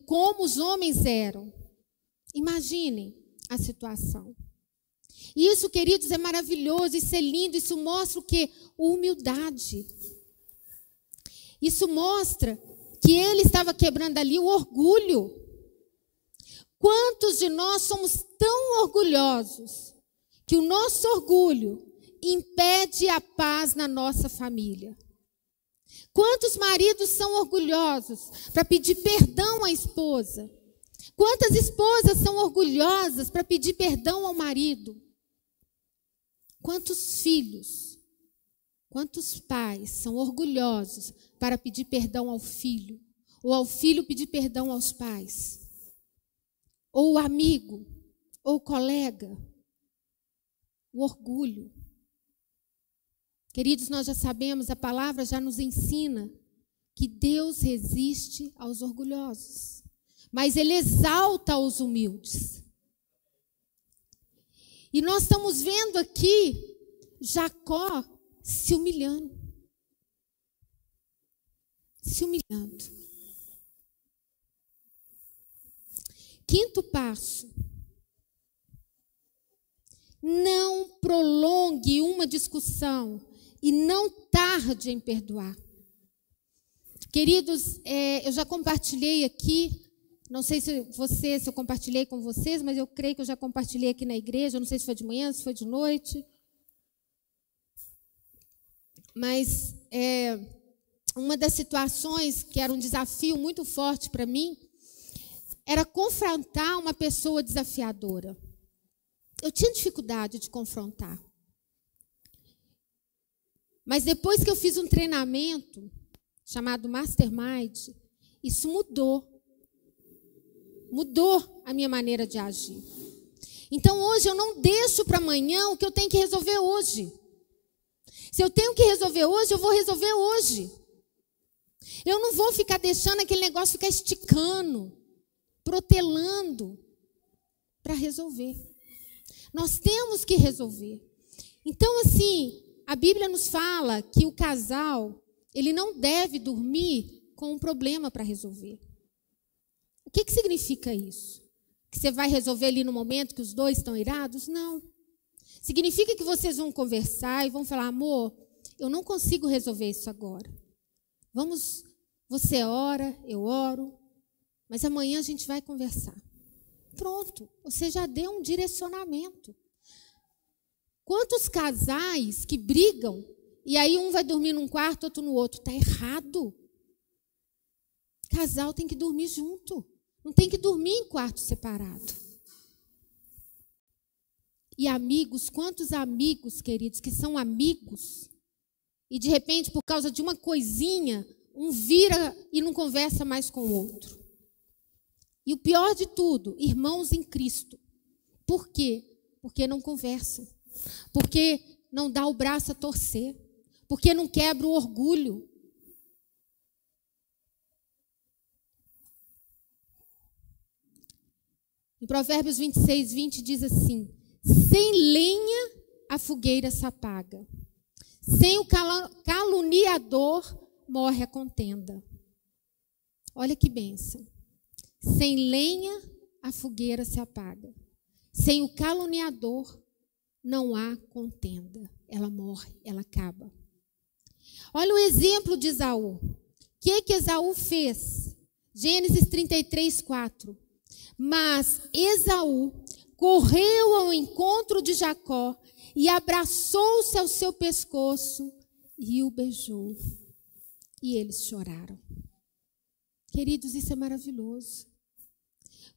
como os homens eram. Imaginem a situação. Isso, queridos, é maravilhoso, isso é lindo, isso mostra o quê? Humildade. Isso mostra que ele estava quebrando ali o orgulho. Quantos de nós somos tão orgulhosos que o nosso orgulho impede a paz na nossa família? Quantos maridos são orgulhosos para pedir perdão à esposa? Quantas esposas são orgulhosas para pedir perdão ao marido? Quantos filhos, quantos pais são orgulhosos para pedir perdão ao filho, ou ao filho pedir perdão aos pais, ou o amigo, ou o colega? O orgulho. Queridos, nós já sabemos, a palavra já nos ensina que Deus resiste aos orgulhosos, mas Ele exalta os humildes. E nós estamos vendo aqui Jacó se humilhando. Se humilhando. Quinto passo. Não prolongue uma discussão e não tarde em perdoar. Queridos, eu já compartilhei aqui, não sei se eu compartilhei com vocês, mas eu creio que eu já compartilhei aqui na igreja, não sei se foi de manhã, se foi de noite. Mas uma das situações que era um desafio muito forte para mim, era confrontar uma pessoa desafiadora. Eu tinha dificuldade de confrontar. Mas depois que eu fiz um treinamento chamado Mastermind, isso mudou. Mudou a minha maneira de agir. Então hoje eu não deixo para amanhã o que eu tenho que resolver hoje. Se eu tenho que resolver hoje, eu vou resolver hoje. Eu não vou ficar deixando aquele negócio ficar esticando, protelando para resolver. Nós temos que resolver. Então, assim, a Bíblia nos fala que o casal, ele não deve dormir com um problema para resolver. O que significa isso? Que você vai resolver ali no momento que os dois estão irados? Não. Significa que vocês vão conversar e vão falar, amor, eu não consigo resolver isso agora. Você ora, eu oro, mas amanhã a gente vai conversar. Pronto, você já deu um direcionamento. Quantos casais que brigam e aí um vai dormir num quarto, outro no outro? Está errado. Casal tem que dormir junto. Não tem que dormir em quarto separado. E amigos, quantos amigos, queridos, que são amigos e de repente por causa de uma coisinha, um vira e não conversa mais com o outro. E o pior de tudo, irmãos em Cristo. Por quê? Porque não conversam. Porque não dá o braço a torcer. Porque não quebra o orgulho. Em Provérbios 26, 20 diz assim, sem lenha a fogueira se apaga. Sem o caluniador morre a contenda. Olha que bênção. Sem lenha, a fogueira se apaga. Sem o caluniador, não há contenda. Ela morre, ela acaba. Olha o exemplo de Esaú. O que Esaú fez? Gênesis 33, 4. Mas Esaú correu ao encontro de Jacó e abraçou-se ao seu pescoço e o beijou. E eles choraram. Queridos, isso é maravilhoso.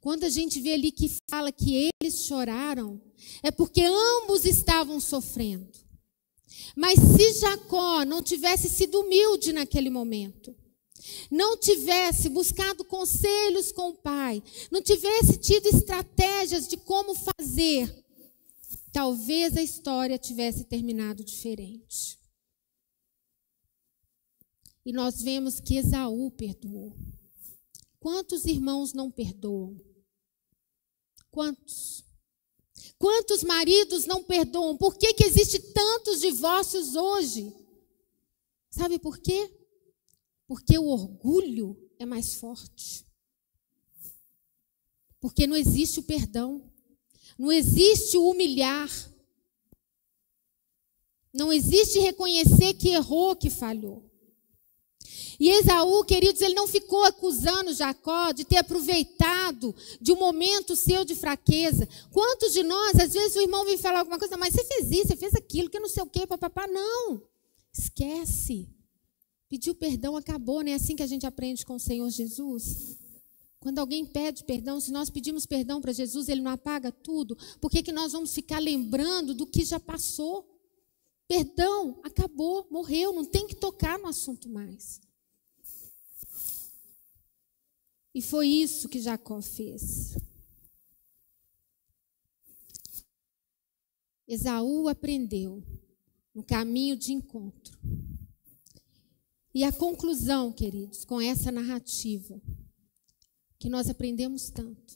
Quando a gente vê ali que fala que eles choraram, é porque ambos estavam sofrendo. Mas se Jacó não tivesse sido humilde naquele momento, não tivesse buscado conselhos com o pai, não tivesse tido estratégias de como fazer, talvez a história tivesse terminado diferente. E nós vemos que Esaú perdoou. Quantos irmãos não perdoam? Quantos? Quantos maridos não perdoam? Por que existe tantos divórcios hoje? Sabe por quê? Porque o orgulho é mais forte. Porque não existe o perdão. Não existe o humilhar. Não existe reconhecer que errou, que falhou. E Esaú, queridos, ele não ficou acusando Jacó de ter aproveitado de um momento seu de fraqueza. Quantos de nós, às vezes o irmão vem falar alguma coisa, mas você fez isso, você fez aquilo, que não sei o quê, papapá. Não, esquece. Pediu perdão, acabou, não é assim que a gente aprende com o Senhor Jesus? Quando alguém pede perdão, se nós pedimos perdão para Jesus, Ele não apaga tudo. Por que nós vamos ficar lembrando do que já passou? Perdão, acabou, morreu, não tem que tocar no assunto mais. E foi isso que Jacó fez. Esaú aprendeu no caminho de encontro. E a conclusão, queridos, com essa narrativa, que nós aprendemos tanto,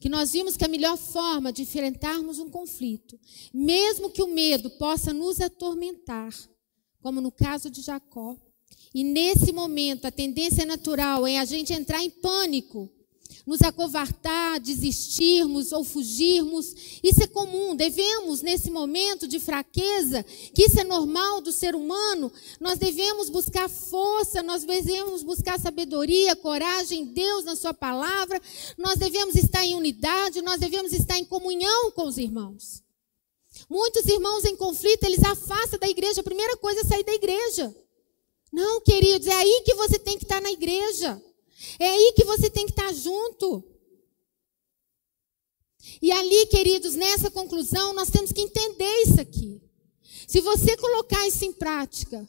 que nós vimos que a melhor forma de enfrentarmos um conflito, mesmo que o medo possa nos atormentar, como no caso de Jacó, E nesse momento, a tendência natural é a gente entrar em pânico, nos acovardar, desistirmos ou fugirmos. Isso é comum. Devemos, nesse momento de fraqueza, que isso é normal do ser humano, nós devemos buscar força, nós devemos buscar sabedoria, coragem em Deus, na sua palavra. Nós devemos estar em unidade, nós devemos estar em comunhão com os irmãos. Muitos irmãos em conflito, eles afastam da igreja. A primeira coisa é sair da igreja. Não, queridos, é aí que você tem que estar na igreja. É aí que você tem que estar junto. E ali, queridos, nessa conclusão, nós temos que entender isso aqui. Se você colocar isso em prática,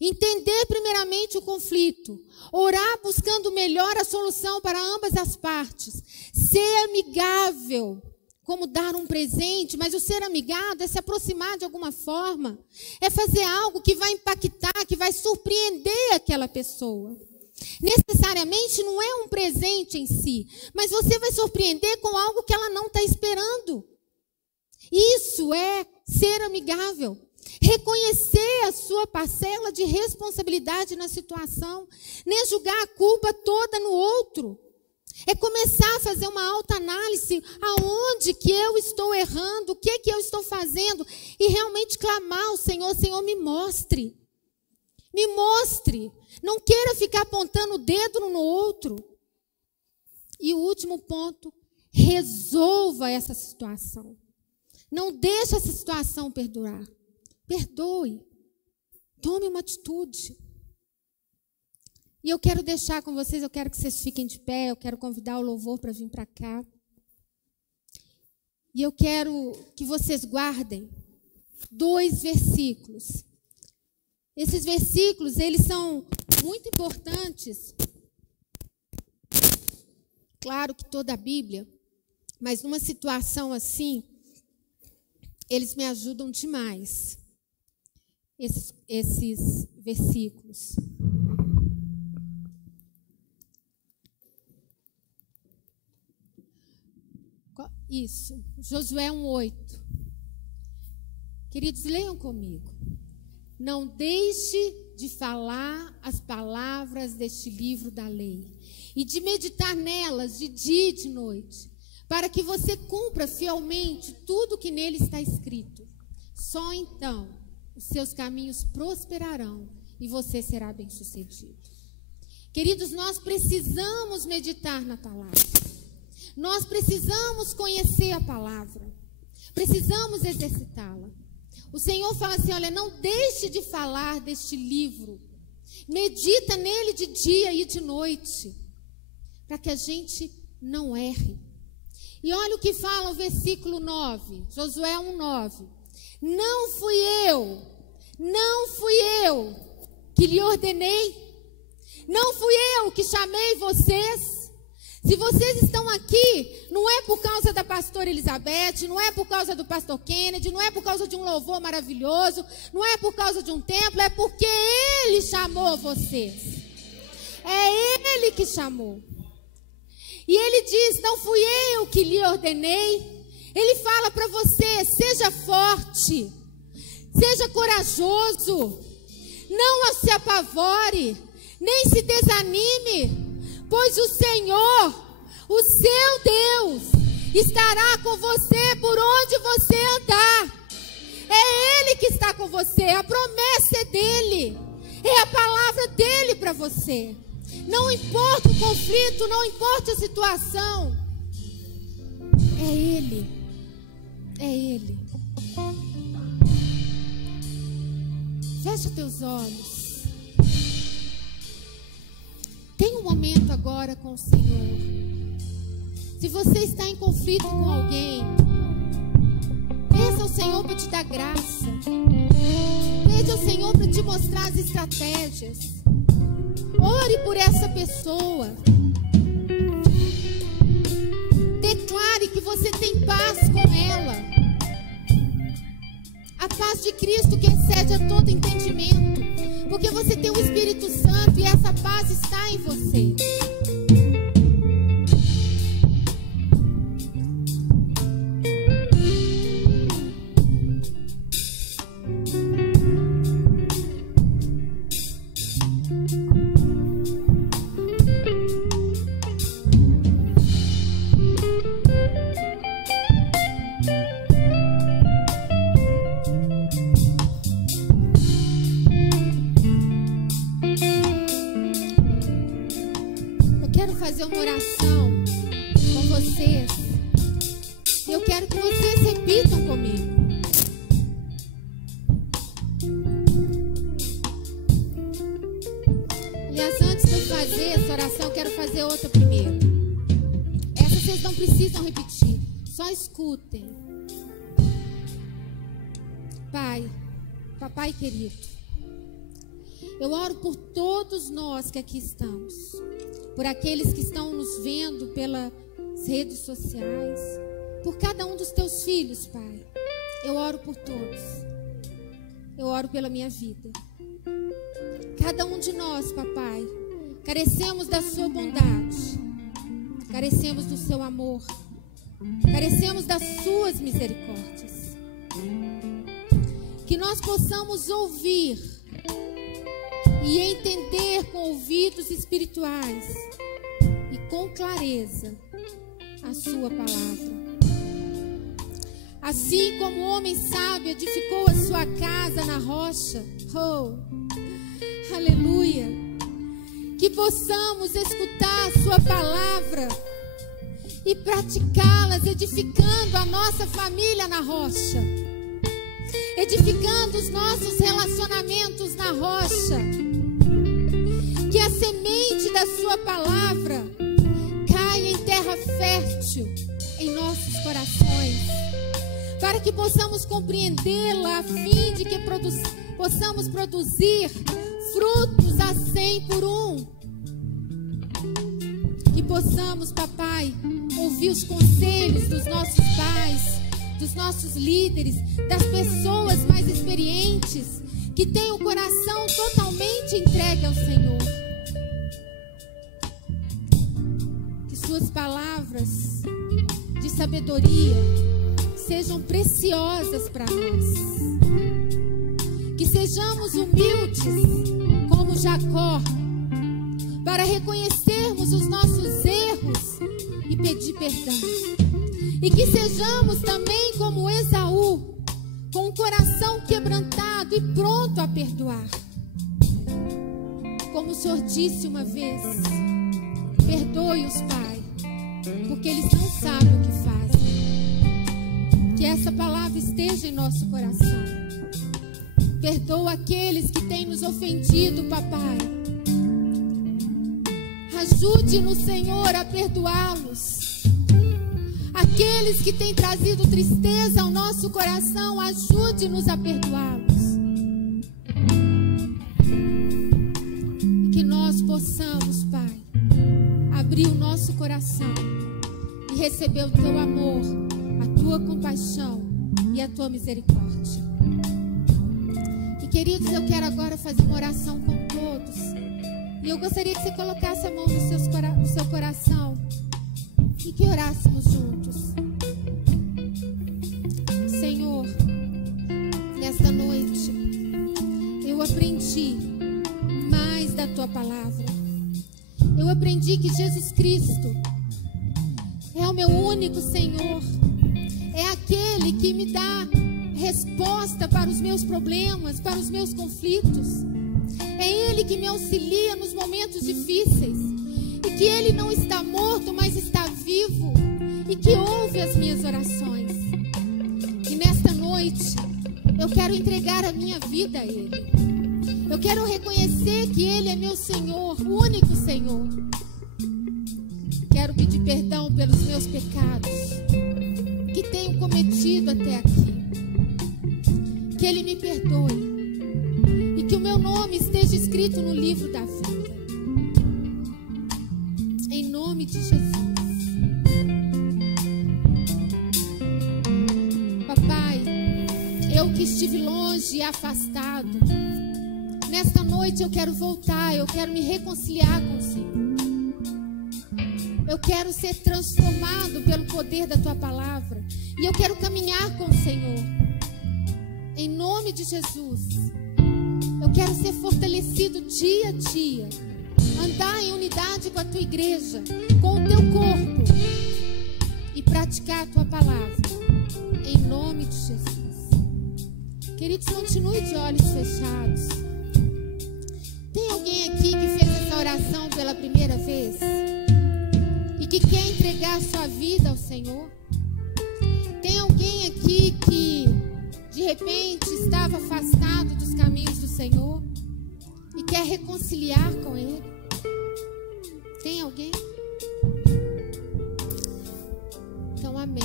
entender primeiramente o conflito, orar buscando melhor a solução para ambas as partes, ser amigável, como dar um presente, mas o ser amigado é se aproximar de alguma forma, é fazer algo que vai impactar, que vai surpreender aquela pessoa. Necessariamente não é um presente em si, mas você vai surpreender com algo que ela não está esperando. Isso é ser amigável. Reconhecer a sua parcela de responsabilidade na situação, nem julgar a culpa toda no outro. É começar a fazer uma autoanálise, aonde que eu estou errando, o que eu estou fazendo, e realmente clamar ao Senhor: Senhor, me mostre. Me mostre. Não queira ficar apontando o dedo um no outro. E o último ponto, resolva essa situação. Não deixe essa situação perdurar. Perdoe. Tome uma atitude. E eu quero deixar com vocês, eu quero que vocês fiquem de pé, eu quero convidar o louvor para vir para cá. E eu quero que vocês guardem 2 versículos. Esses versículos, eles são muito importantes. Claro que toda a Bíblia, mas numa situação assim, eles me ajudam demais. Esses versículos. Isso, Josué 1:8. Queridos, leiam comigo. Não deixe de falar as palavras deste livro da lei e de meditar nelas de dia e de noite, para que você cumpra fielmente tudo que nele está escrito. Só então os seus caminhos prosperarão e você será bem-sucedido. Queridos, nós precisamos meditar na palavra. Nós precisamos conhecer a palavra. Precisamos exercitá-la. O Senhor fala assim: olha, não deixe de falar deste livro. Medita nele de dia e de noite, para que a gente não erre. E olha o que fala o versículo 9, Josué 1:9. Não fui eu que lhe ordenei, não fui eu que chamei vocês. Se vocês estão aqui, não é por causa da pastora Elizabeth, não é por causa do pastor Kennedy, não é por causa de um louvor maravilhoso, não é por causa de um templo, é porque Ele chamou vocês. É Ele que chamou. E Ele diz: não fui eu que lhe ordenei. Ele fala para você: seja forte, seja corajoso, não se apavore, nem se desanime. Pois o Senhor, o seu Deus, estará com você por onde você andar. É Ele que está com você, a promessa é dEle, é a palavra dEle para você. Não importa o conflito, não importa a situação, é Ele, é Ele. Fecha teus olhos. Tem um momento agora com o Senhor. Se você está em conflito com alguém, peça ao Senhor para te dar graça. Pede ao Senhor para te mostrar as estratégias. Ore por essa pessoa. Declare que você tem paz com ela. A paz de Cristo que excede a todo entendimento. Porque você tem o Espírito Santo e essa paz está em você. uma oração com vocês. Eu quero que vocês repitam comigo. Aliás, antes de eu fazer essa oração, eu quero fazer outra primeiro. Essa vocês não precisam repetir, só escutem. Pai, papai querido, eu oro por todos nós que aqui estamos, por aqueles que estão nos vendo pelas redes sociais, por cada um dos teus filhos, Pai. Eu oro por todos. Eu oro pela minha vida. Cada um de nós, papai, carecemos da sua bondade, carecemos do seu amor, carecemos das suas misericórdias. Que nós possamos ouvir e entender com ouvidos espirituais e com clareza a sua palavra. Assim como o homem sábio edificou a sua casa na rocha, oh, aleluia, que possamos escutar a sua palavra e praticá-las, edificando a nossa família na rocha, edificando os nossos relacionamentos na rocha. Que a semente da sua palavra caia em terra fértil em nossos corações, para que possamos compreendê-la, a fim de que possamos produzir frutos a 100 por 1. Que possamos, papai, ouvir os conselhos dos nossos pais, dos nossos líderes, das pessoas mais experientes, que têm o coração totalmente entregue ao Senhor. Que suas palavras de sabedoria sejam preciosas para nós. Que sejamos humildes como Jacó, para reconhecermos os nossos erros e pedir perdão. E que sejamos também como Esaú, com o coração quebrantado e pronto a perdoar. Como o Senhor disse uma vez: perdoe-os, Pai, porque eles não sabem o que fazem. Que essa palavra esteja em nosso coração. Perdoa aqueles que têm nos ofendido, papai. Ajude-nos, Senhor, a perdoá-los. Aqueles que têm trazido tristeza ao nosso coração, ajude-nos a perdoá-los. E que nós possamos, Pai, abrir o nosso coração e receber o teu amor, a tua compaixão e a tua misericórdia. E queridos, eu quero agora fazer uma oração com todos. E eu gostaria que você colocasse a mão no seu coração e que orássemos juntos. Senhor, nesta noite eu aprendi mais da tua palavra. Eu aprendi que Jesus Cristo é o meu único Senhor. É aquele que me dá resposta para os meus problemas, para os meus conflitos. É Ele que me auxilia nos momentos difíceis. E que Ele não está morto, mas está vivo. E que ouve as minhas orações. E nesta noite, eu quero entregar a minha vida a Ele. Eu quero reconhecer que Ele é meu Senhor, o único Senhor. Quero pedir perdão pelos meus pecados que tenho cometido até aqui. Que Ele me perdoe. E que o meu nome esteja escrito no livro da vida. Em nome de Jesus. Papai, eu que estive longe e afastado, nesta noite eu quero voltar, eu quero me reconciliar com o Senhor. Eu quero ser transformado pelo poder da tua palavra. E eu quero caminhar com o Senhor. Em nome de Jesus. Eu quero ser fortalecido dia a dia. Andar em unidade com a tua igreja, com o teu corpo. E praticar a tua palavra. Em nome de Jesus. Queridos, continue de olhos fechados. Tem alguém aqui que fez essa oração pela primeira vez? que quer entregar a sua vida ao Senhor? Tem alguém aqui que de repente estava afastado dos caminhos do Senhor e quer reconciliar com Ele? Tem alguém? Então, amém.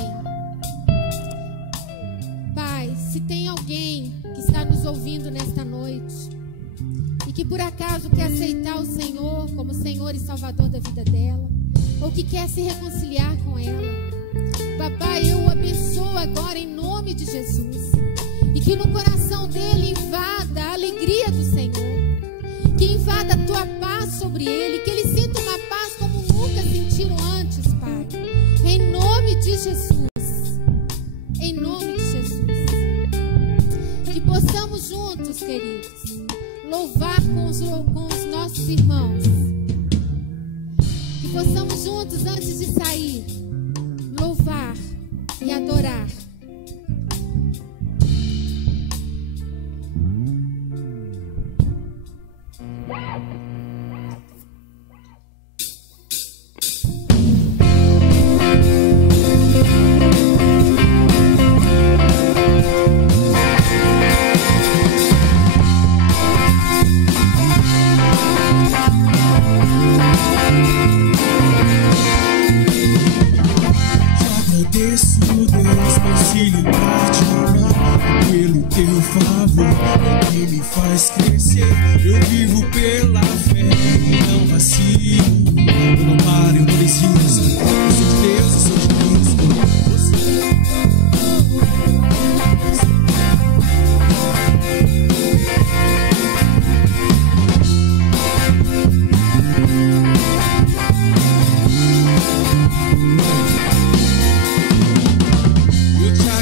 Pai, se tem alguém que está nos ouvindo nesta noite e que por acaso quer aceitar o Senhor como Senhor e Salvador da vida dela, ou que quer se reconciliar com ela, papai, eu o abençoo agora em nome de Jesus, e que no coração dele invada a alegria do Senhor, que invada a tua paz sobre ele, que ele sinta uma paz como nunca sentiram antes, Pai, em nome de Jesus, em nome de Jesus. Que possamos juntos, queridos, louvar com os nossos irmãos, que possamos juntos, antes de sair, louvar e adorar.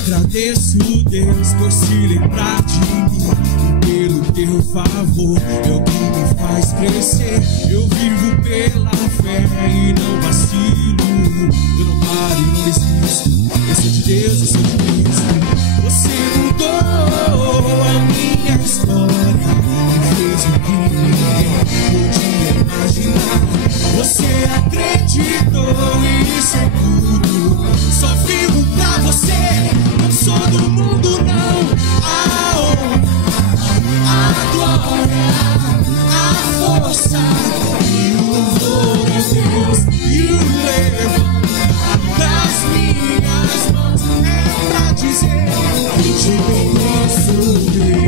Agradeço, Deus, por se lembrar de mim, e pelo teu favor, é o que me faz crescer. Eu vivo pela fé e não vacilo, eu não paro e não desisto. Eu sou de Deus, eu sou de Cristo. Você mudou a minha história, fez o que ninguém podia imaginar. Você acreditou e isso é tudo, só vivo pra você. Não sou do mundo, não. A honra, a glória, a força e o louvor a Deus. E o levantar das minhas mãos é pra dizer que te conheço bem.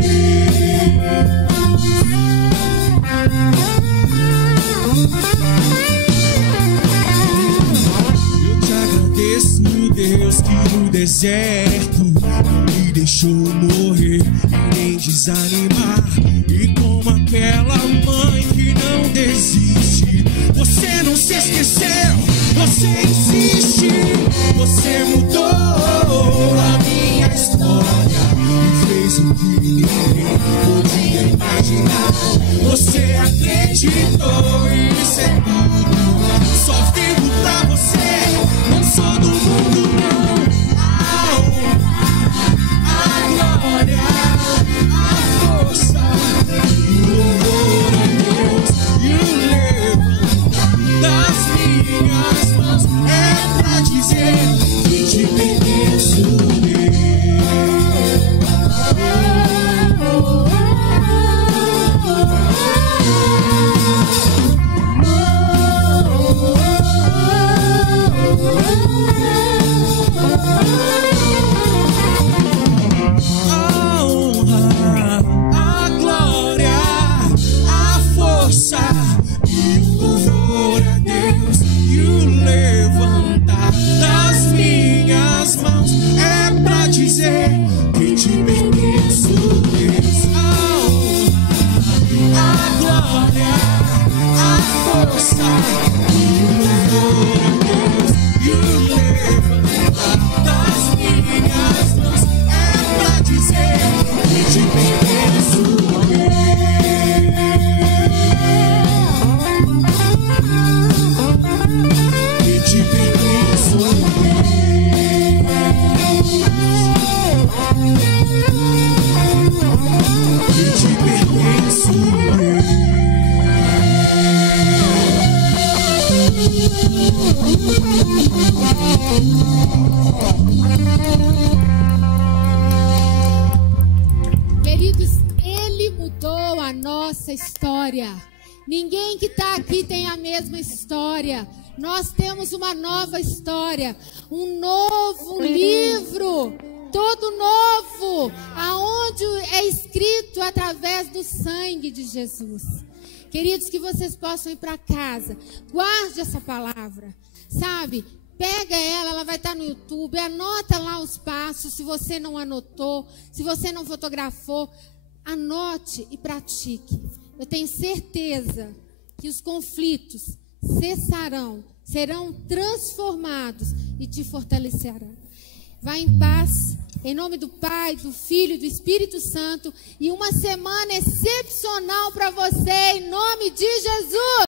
Eu te agradeço, Deus, que no deserto não me deixou morrer e nem desanimar. E como aquela mãe que não desiste, você não se esqueceu, você insiste. Você mudou a minha história e fez o que ninguém podia imaginar. Você acreditou e isso é tudo, só vivo pra você. Não sou do mundo, não. A honra, a glória, a força e o louvor a Deus. E o levantar das minhas mãos é pra dizer que te pertenço bem. mudou a nossa história. Ninguém que está aqui tem a mesma história. Nós temos uma nova história, um novo livro, todo novo, aonde é escrito através do sangue de Jesus. Queridos, que vocês possam ir para casa, guarde essa palavra, sabe? Pega ela vai estar no YouTube, anota lá os passos, se você não anotou, se você não fotografou, anote e pratique. Eu tenho certeza que os conflitos cessarão, serão transformados e te fortalecerão. Vá em paz, em nome do Pai, do Filho e do Espírito Santo, e uma semana excepcional para você, em nome de Jesus.